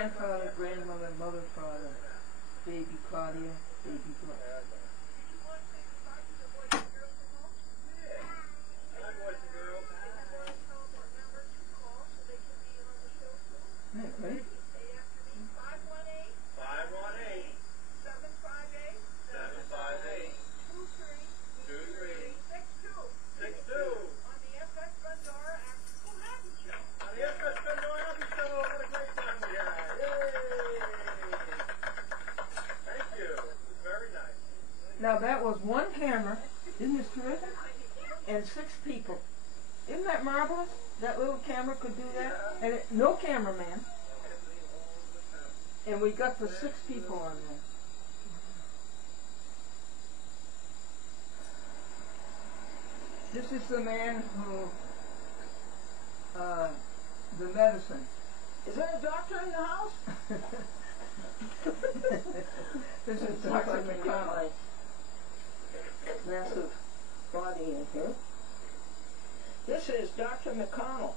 grandfather, grandmother, mother, father, baby Claudia, baby Gloria. Isn't that great? 518-758-7580. 23-62. Thank you. Very nice. Now that was one camera, isn't this terrific? And 6 people. Isn't that marvelous? That little camera could do that? And no cameraman. And we got the 6 people on there. This is the man who, the medicine. Is there a doctor in the house? This is Dr. McConnell. Massive body in here. This is Dr. McConnell,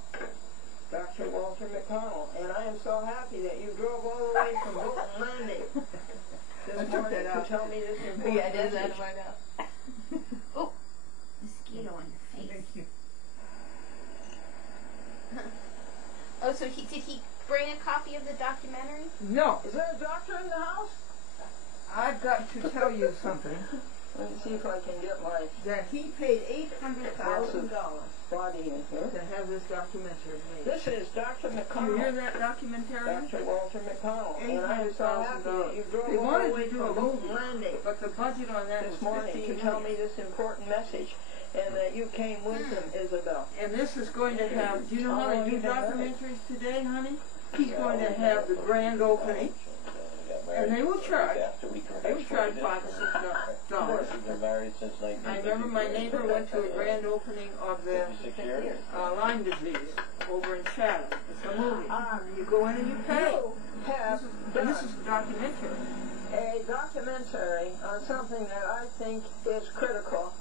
Dr. Walter McConnell, and I am so happy that you drove all the way from Bolton Landing this morning to tell me this important Yeah, I did that message. right now. Oh, mosquito on your face. Thank you. Oh, so did he bring a copy of the documentary? No, Is there a doctor in the house? I've got to tell you something. Let me see if I can get my That he paid $800,000 body in here. to have this documentary made. This is Dr. You hear McConnell, that documentary? Dr. Walter McConnell, and I am so happy that you drove They all wanted the way to do from a Bolton movie, Landing but the budget on that this was morning to $15 tell me million. this important message, and that you came with them, Isabel. And this is going to have, do you know how they do documentaries today, honey? He's going to have the grand opening, and they will charge. They will charge $5 or $6. I remember my neighbor went to a grand opening of the Lyme disease over in Chatham. It's a movie. You go in and you pay. You have But this done is a documentary. a documentary on something that I think is critical,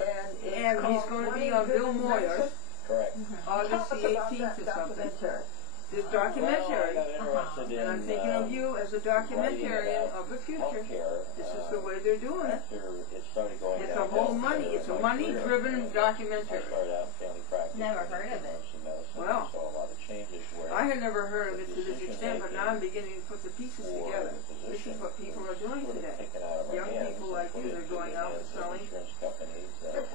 and it's And he's called going to be Money on Bill Driven Moyer's Message. Correct. August Tell us the about 18th that or something. documentary. This documentary. Interested And I'm in, thinking of you as a documentarian writing of the future. healthcare, This is the way they're doing it. after it started going It's a downhill whole money. in It's a my money-driven career. I documentary. started out in family practice. Never heard of it. Emergency medicine. Well, saw a lot of changes where I had never heard of it to this extent, but now I'm beginning to put the pieces together. This is what people are doing sort of today. taken out of our Young hands people and like put you, it they're into going the out and hands of selling, insurance companies, making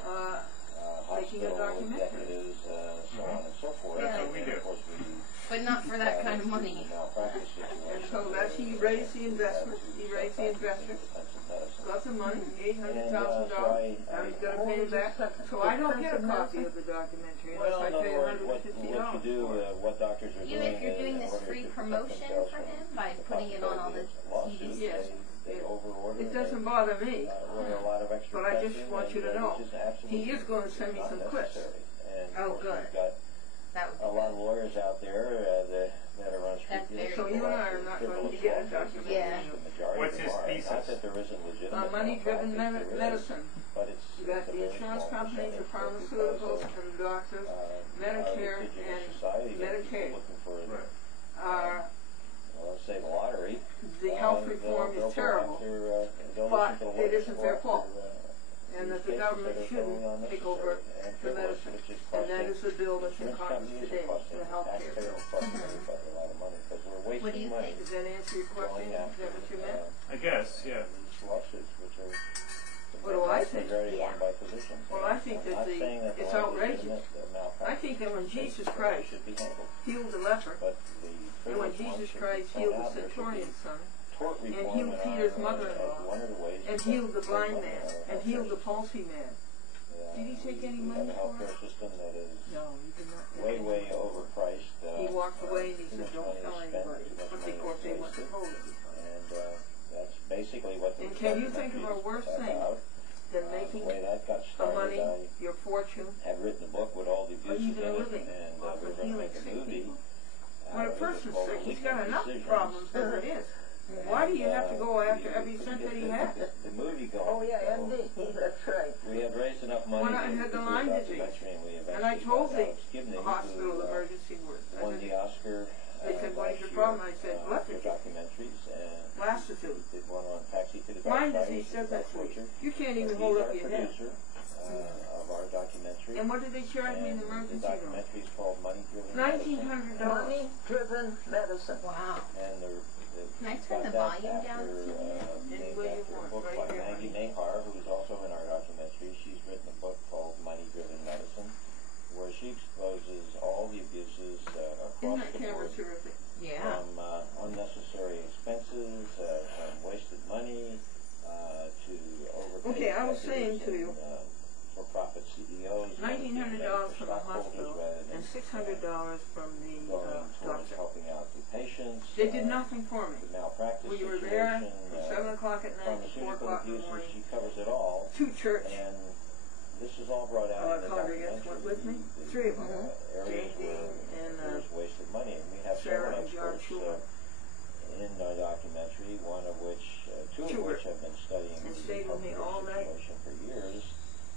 a hospital documentary. executives, so on and so forth. That's what we do. Of course, we But not for that kind of money. malpractice And situations. so that's, he raised the investment, he raised the investors, got the money, $800,000, now he's gonna pay it back. So I don't get a copy of the documentary Well, unless in I other pay words, what $150 you do, for it. what doctors are You, doing if you're doing in this order free to protect promotion themselves for from him by putting it on all the lawsuits, CDs. Yes. they overorder. It doesn't bother me, order a lot of extra but I just testing, want you to and, know, which is absolutely he is going to send me not some clips. necessary. And Oh, of course, good. we've got That would a be lot good. of lawyers out there that are That's very unscrupulous. So you and I are not going to get a documentary. Yeah. The majority What's of his them are. thesis? Not that there isn't legitimate Money-driven malpractice, there is, medicine. but it's You got it's a the very insurance small companies, the percentage pharmaceuticals, because of, and the doctors, our Medicare litigious and society, that people Medicaid. looking for, are, let's say, the lottery. the health they'll reform go is terrible, after, they'll but listen to the it lawyers isn't and their go fault. after, and that the these cases government that are shouldn't totally take over unnecessary and the frivolous, medicine. which is And that costing is the bill that's in insurance Congress companies, today, it's costing the health care taxpayers, bill. costing everybody a lot of money because we're What do wasting you money think? Does that answer your question? going Is that after what you meant? I guess, yeah. these lawsuits, which are What do I think? majority Yeah. won by physicians. Well, I think I'm that not saying that it's there aren't outrageous. legitimate, malpractice I think that when Jesus cases Christ should be handled, healed the leper, but the and when frivolous ones Jesus should Christ be healed thrown the out. There should be centurion's son, tort and reform healed in Peter's our, mother-in-law, as one of the ways and to healed the save blind money man, in our and healed the healthcare palsy man. system. Did he take any We have money a for healthcare it? system that is No, he did not. take way, any way money. overpriced. He walked away and he too said, much don't money tell is spent, anybody. too much But money of course is they must wasted. have told everybody. And that's basically what the And can you think of a documentary worse is thing about. than The making way that got the started, money, I your fortune, had written a book with all the or abuses even a in it, living and off we of were going to healing make a sick movie. people? When a It was person's called sick, he's Legal got enough Decisions. problems as it is. Why do you have to go after every cent that he has? The movie going. Oh, yeah, So MD, that's right. we had raised enough money When I to had the do a Lyme disease, documentary, and we and I eventually told got the Alex Gibney, hospital who emergency ward, I won said, the Oscar. they said, what is last your year, problem? I said, for look, documentaries, and Lassitude. did one on Taxi to the Mine Dark disease Side, says that for you. torture. You can't even He's hold our up your head. producer of our documentary. And what did they charge me in the And emergency the room? documentary is called Money Driven Medicine. $1,900. Money-driven medicine. Wow. And Can I turn the got that volume down after, some named Any way you after a want, book right by here, Maggie honey. Nahar, who is also in our documentary. She's written a book called Money Driven Medicine, where she exposes all the abuses Isn't across that the camera board, terrific? Yeah. from unnecessary expenses, from wasted money, to overpaid Okay, I was saying to executives you, and, for-profit CEOs. $1,900 from the stockholders hospital rather than, and $600 from the going towards doctor. helping out the patients. They did nothing for me. The malpractice We were situation, there from 7 o'clock at night to 4 pharmaceutical o'clock in the abuses, morning. she covers it all. To church. And this is all brought out in the Congregants documentary. went with me. The, 3 of them. areas Jane where Dean and there's wasted money. And we have Sarah several and John experts Schumer. In our documentary, one of which, two of Schumer. which have been studying And the stayed with me healthcare all night. situation for years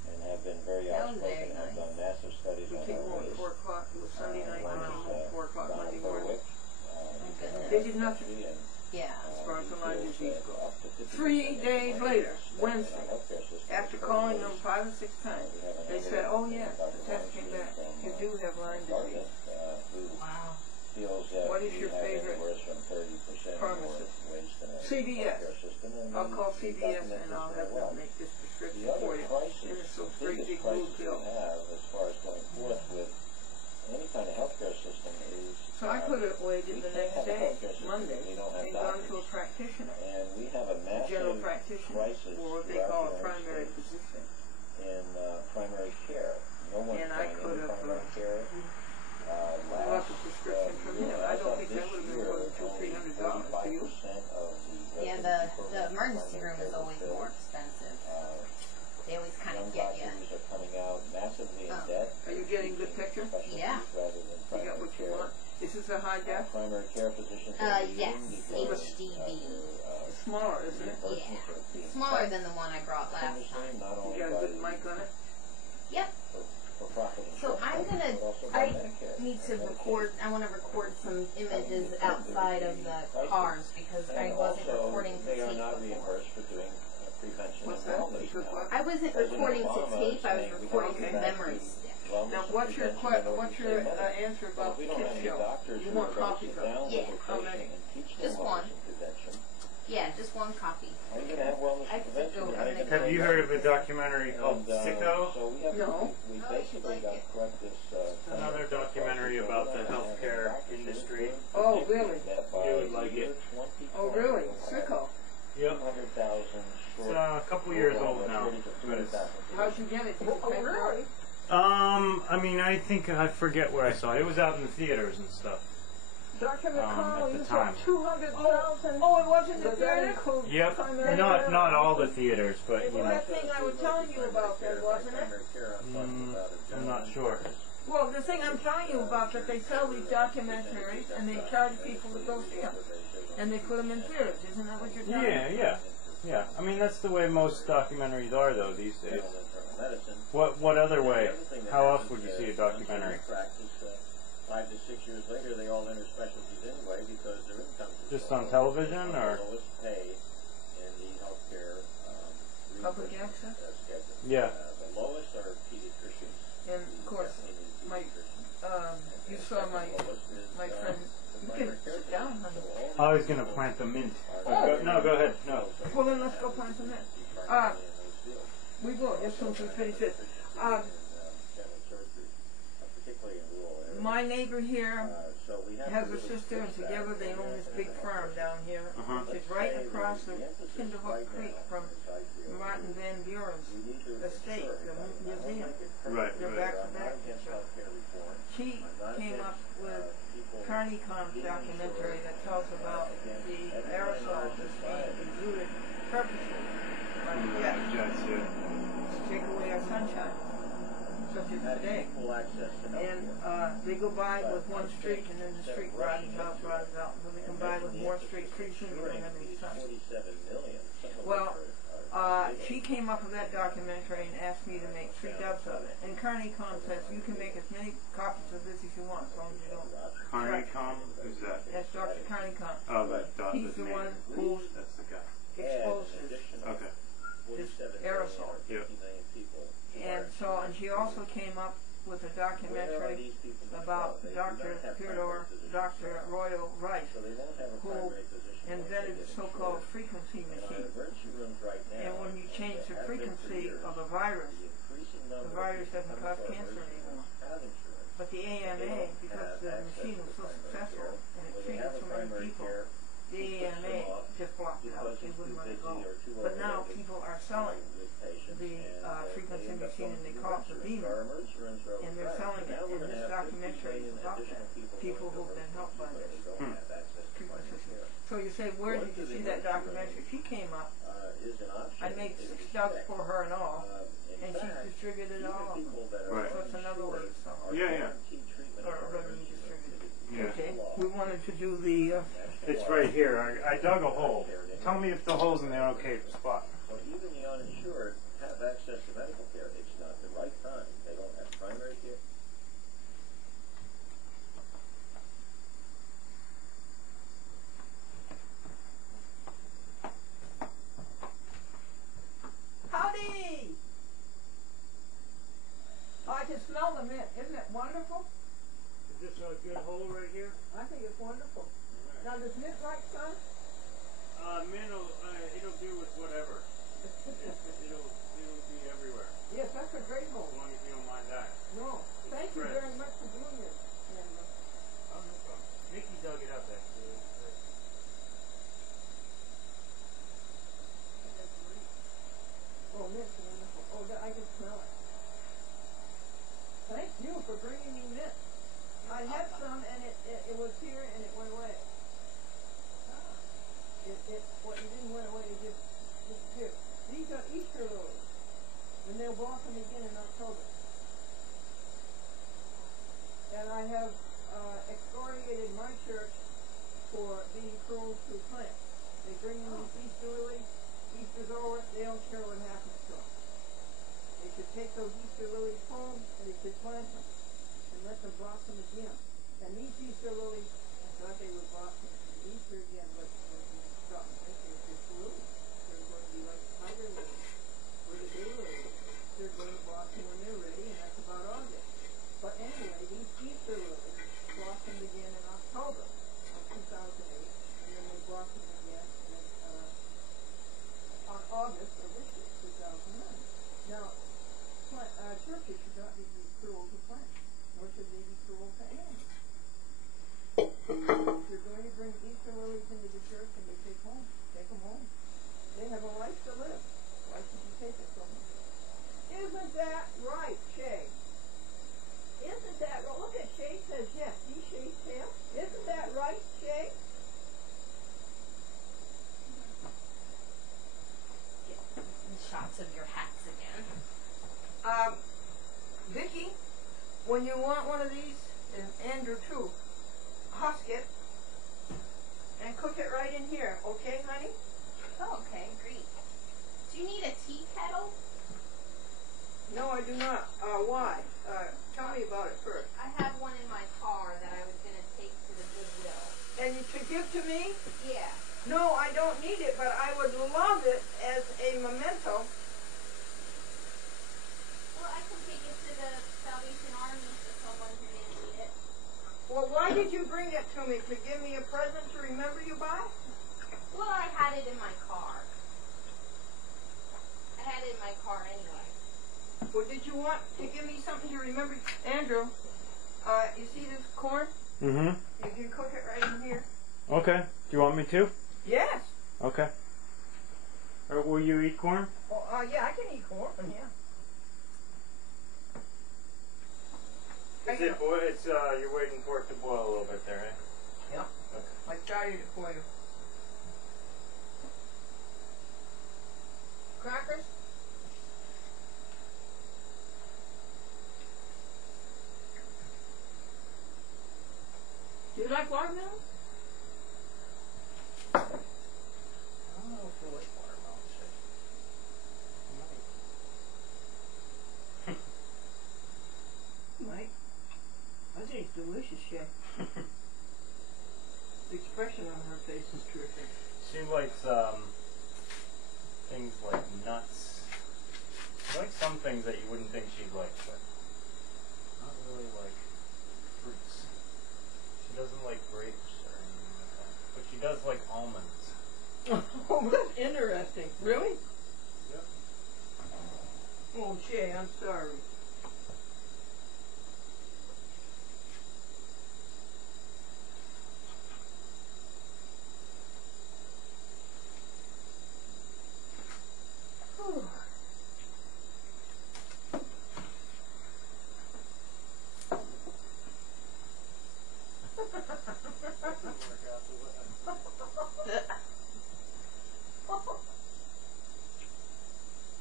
and have been very That was outspoken very and have nice. done massive studies We on came our home at waste. 4 o'clock. It was Sunday night. One We came is, home at 4 o'clock Donald Monday morning. Berwick, goodness. They did nothing. and, Yeah. As far as the Lyme he feels disease that goes. up to 50% 3 of days the later, money spent in our Wednesday, healthcare system after is calling waste. them 5 or 6 times, We have they another said, oh yes, Dr. the test came back. Weinstein You from, do have Lyme Dartmouth, disease. who Wow. feels that What is we your have favorite anywhere from 30% more pharmacist? waste in our CVS. healthcare system. And I'll we call CVS document and this I'll very have well. them make this prescription The other for you. crisis, It is so the great biggest big blue crisis pill. we have as far as going forth with any kind of healthcare system is So I could have waited the next have a day, healthcare system Monday, if we don't have and gone to a doctors. practitioner, And we have a a general massive practitioner, crisis or what they throughout call a the United primary States physician. in primary care. No one's And I done could any have, primary care. Bought the prescription from him. I don't think that would have been more than $200-300 to you. Yeah, the emergency room is always more expensive. They always kind of get you. Doctors are coming out massively in Oh. debt. Are you getting good picture? Yeah. Rather than You primary got what you care. want? Is this a high def? Primary care physicians Yes, HDB. It's smaller, isn't it? Yeah. Smaller than the one I brought last time. Not only You got a by good the mic on it? Yep. for-profit So insurance I'm companies, gonna, but also by I Medicare. need to record, I wanna record some images outside of the cars because I And wasn't also, recording to they are tape not before. reimbursed for doing prevention What's and that? wellness. You took what? I wasn't President recording to Obama tape, I was saying we recording have to from get back memory to stick. wellness Now, and what's your prevention in order what's to your save money. answer Well, about if we the don't kid have any show? doctors You who want are going to copies sit of down it? Yeah. with a How patient many? and teach them Just one. wellness and prevention, Yeah, just one copy. how are you going to have wellness I and prevention? took over. How are you gonna Have you save heard of money? a documentary called And, Sicko? So we have No. we Oh, basically you got like to correct this. Another documentary about the healthcare industry. Oh, really? You would like it. Oh, really? Sicko. Yep. 200,000 It's a couple years old now. But it's, How'd you get it? Did you pay for it? I mean, I think I forget where I saw it. It was out in the theaters and stuff. Dr. McConnell, at the you time. said 200,000. Oh, it wasn't the Does that theater? include Yep. primary Not care? not all the theaters, but It you was know. that thing I was telling you about then, wasn't it? I'm not sure. Well, the thing I'm telling you about, that they sell these documentaries and they charge people to go see them. And they put them in theaters. Isn't that what you're telling me? Yeah. I mean, that's the way most documentaries are, though, these days. What other way? How else would you see a documentary? 5 to 6 years later, they all enter specialties anyway because their income is Just on television, or? the lowest pay in the healthcare Public research, access? schedule. Yeah. The lowest are pediatricians. And of course, Definitely need pediatricians. you saw my friend. You can sit down, honey. I was gonna plant the mint. No, go ahead. No. Well, then let's go plant some in. We will, as soon as we finish this. My neighbor here has a sister, and together they own this big farm down here, which is right across the Kinderhook Creek from Martin Van Buren's estate, the museum. Right. They're back to back. She came up with Carney Con's documentary that tells about the aerosols that's being exuded purposely by the jets to take away our sunshine, such as today. And they go by with one street, and then the street broadens out, so they come by with more streets. Pretty soon you don't have any sun. Well, she came up with that documentary and asked me to make 3 dubs of it. And Carney Con says you can make as many copies of this as you want, as long as you don't. Carney Con? Who's that? That's Dr. Carney Con. Oh, that He's the one who That's the guy. exposes Okay. this aerosol. Yep. And she also came up with a documentary about Dr. Royal Rice, who invented the so-called frequency machine. And when you change the frequency of a virus, the virus doesn't cause cancer anymore. But the AMA, because the machine was so successful and it treated so many people, the AMA just blocked it out. They wouldn't let it go. But now people are selling the frequency machine, and they call it the Beamer, and they're selling it. And this documentary is about that. People who've been helped by this frequency machine. So you say, where did you see that documentary? She came up. I made stubs for her and all, and she distributed it all. Right. So it's another way of selling. Yeah. Or revenue distributed. Yeah. Okay. We wanted to do the. It's right here. I dug a hole. Tell me if the hole's in the okay spot. So even the uninsured have access to medical care. It's not the right time. They don't have primary care. Howdy! Oh, I can smell the mint. Isn't it wonderful? Is this a good hole right here? I think it's wonderful. Now, does mint like sun? Mint it'll do with whatever. It'll be everywhere. Yes, that's a great hole. As long as you don't mind that. No. Thank you very much for doing this. And, Oh, no problem. Mickey dug it up, actually. oh, mint's wonderful. Oh, I can smell it. Thank you for bringing me mint. I had some, and it was here, and it went away. It didn't went away, it just disappeared. These are Easter lilies, and they'll blossom again in October. And I have excoriated my church for being cruel to plants. They bring in these Easter lilies, Easter's over, they don't care what happens to them. They should take those Easter lilies home, and they should plant them, and let them blossom again. And these Easter lilies, I thought they would blossom Easter again, but stop and think they're just lilies. They're going to be like tiger lilies, or the day lilies. They're going to blossom when they're ready, and that's about August. But anyway, these Easter lilies blossomed again in October of 2008, and then they blossomed again on August of this year, 2009. Now, churches should not be cruel to plants, nor should they be cruel to animals. If you're going to bring Easter lilies into the church and you take them home. They have a life to live. Why should you take it from them? Isn't that right, Shay? Isn't that right? Look at Shay says yes. See Shay's tail? Isn't that right, Shay? Shots of your hats again. Vicki, when you want one of these, and Andrew too, husk it and cook it right in here, okay, honey? Oh, okay, great. Do you need a tea kettle? No, I do not. Why? Tell me about it first. I have one in my car that I was going to take to the Goodwill. And to give to me? Yeah. No, I don't need it, but I would love it as a memento. Well, I can take it to the Salvation Army for someone who didn't need it. Well, why did you bring it to me? To give me a present to remember you by? Well, I had it in my car. I had it in my car anyway. Well, did you want to give me something to remember? Andrew, you see this corn? Mm-hmm. You can cook it right in here. Okay. Do you want me to? Yes. Okay. Or will you eat corn? Oh, yeah, I can eat corn, yeah. It's you're waiting for it to boil a little bit there, eh? Yeah. Okay. I started it for you. Crackers? Do you like watermelon? I don't know if you like watermelon Mike, I think it's delicious, Chef. The expression expression on her face is terrific. She likes things like nuts. She likes some things that you wouldn't think she'd like, but not really like fruits. She doesn't like grapes or anything like that. But she does like almonds. Oh, that's interesting. Really? Yep. Oh, Jay, I'm sorry.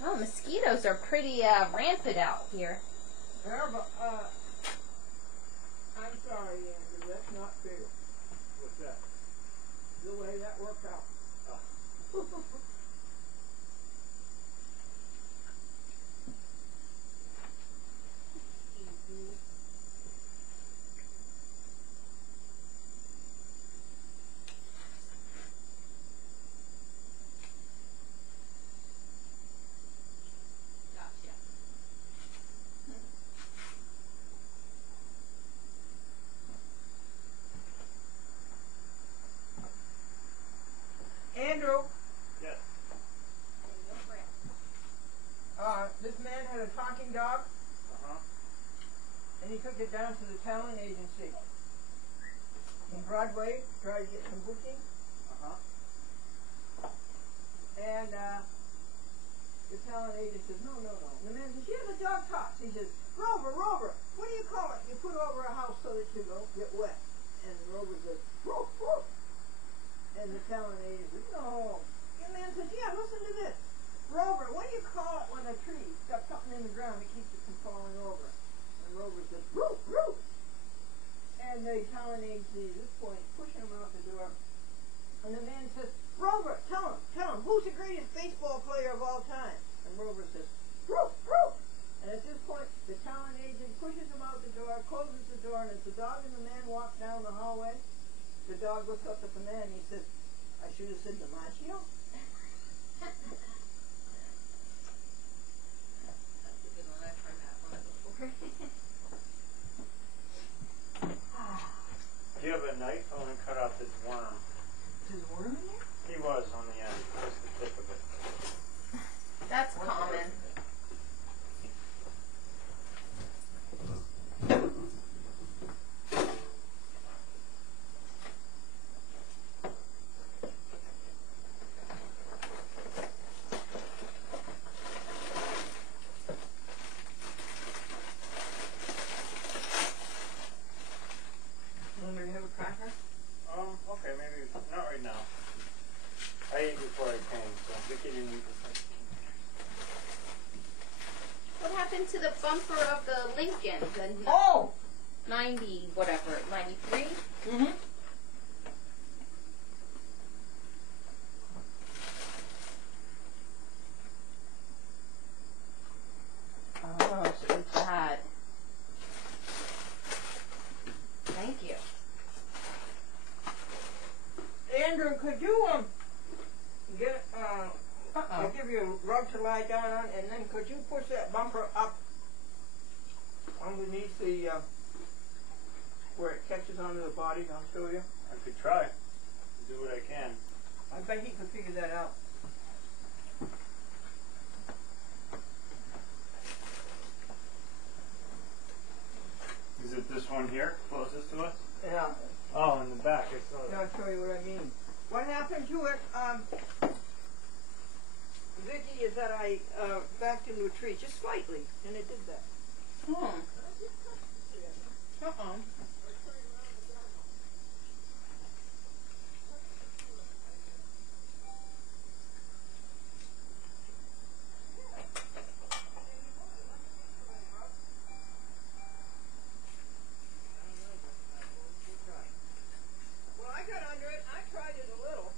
Oh, mosquitoes are pretty rampant out here. Yeah, but, I'm sorry, Andrew, that's not fair. What's that? The way that worked out. Gotcha. Andrew, Yes. this man had a talking dog, Uh-huh. and he took it down to the talent agency in Broadway, tried to get some booking, Uh-huh. and the talent agent says, no. And the man says, yeah, the dog talks. He says, Rover, what do you call it? You put over a house so that you don't get wet. And Rover says, woof, woof. And the talent agent says, no. And the man says, yeah, listen to this. Rover, what do you call it when a tree got something in the ground that keeps it from falling over? And Rover says, roof, roof. And the talent agency at this point pushing him out the door. And the man says, Rover, tell him, who's the greatest baseball player of all time? And Rover says, roof, roof. And at this point, the talent agent pushes him out the door, closes the door, and as the dog and the man walk down the hallway, the dog looks up at the man and he says, I should have said DiMaggio. That's a good one. I've heard that one before. Do you have a knife? I want to cut out this worm. Is there a worm in there? He was on the end, just the tip of it. That's common. Want me to have a cracker? Okay, maybe not right now. I ate before I came, so we can eat before. What happened to the bumper of the Lincoln? The Oh! 90, whatever, 93? Mm-hmm. Oh, so bad. Thank you. Andrew, could you get I'll give you a rug to lie down on, and then could you push that bumper up underneath the where it catches onto the body? I'll show you. I could try. Do what I can. I bet he could figure that out. Is it this one here, closest to us? Yeah. Oh, in the back. I saw Now that. I'll show you what I mean. What happened to it, Vicky, is that I backed into a tree just slightly, and it did that. Well, I got under it, and I tried it a little.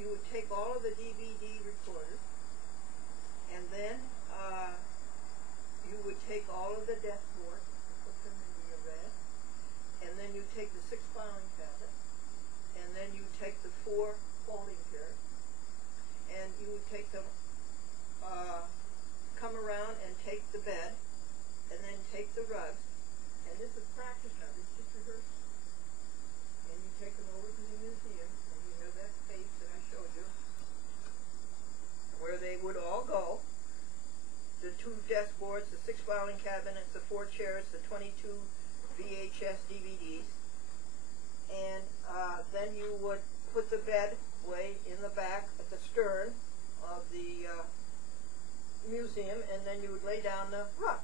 you would take all of the DVD recorders, and then you would take all of the death boards, put them into your red, and then you take the 6 filing cabinet, and then you take the 4 folding chairs, and you would take them, come around and take the bed, and then take the rugs, and this is practice now, this is just rehearsal. And you take them over to the museum, and you have that space that I showed you, where they would all go. The 2 desk boards, the 6 filing cabinets, the 4 chairs, the 22 VHS DVDs. And then you would put the bed way in the back at the stern of the museum, and then you would lay down the rugs.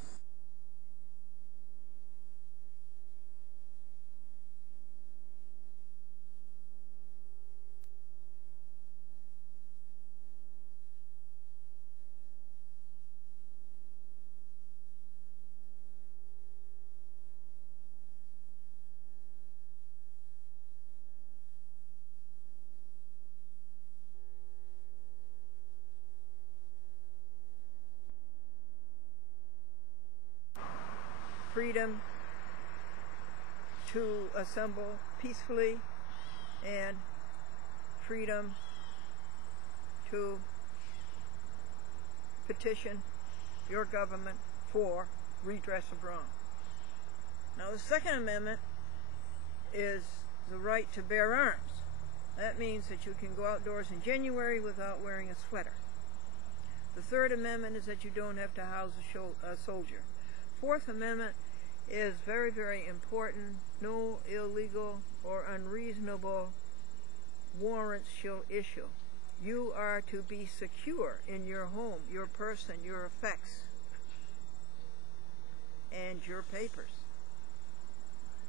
Freedom to assemble peacefully, and freedom to petition your government for redress of wrong. Now, the Second Amendment is the right to bear arms. That means that you can go outdoors in January without wearing a sweater. The Third Amendment is that you don't have to house a soldier. Fourth Amendment is very, very important. No illegal or unreasonable warrants shall issue. You are to be secure in your home, your person, your effects, and your papers.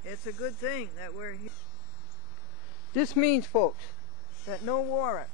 It's a good thing that we're here. This means, folks, that no warrant